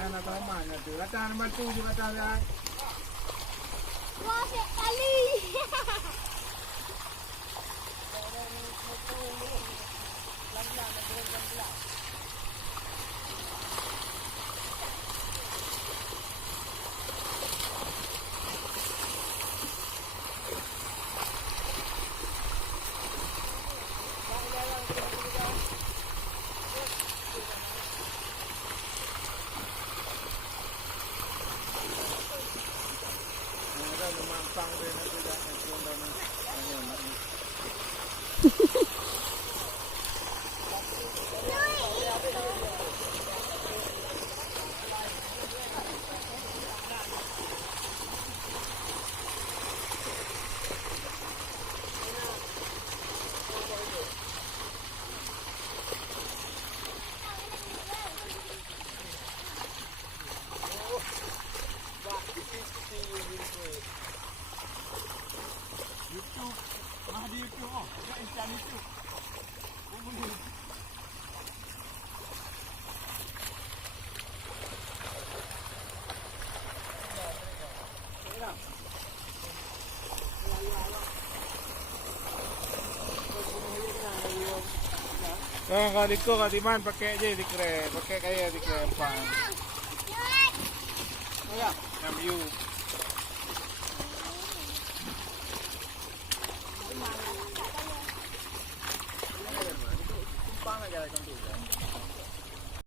Anak tahu mana tu? Kata bantu juga kata dia. Wah, sekali. Memampang dia nanti dah turun dah ni. YouTube, di YouTube oh, kat Instagram YouTube. Kalau diko kalau di mana pakai aja di kre, pakai kayak di krepan. Oh ya, 6U.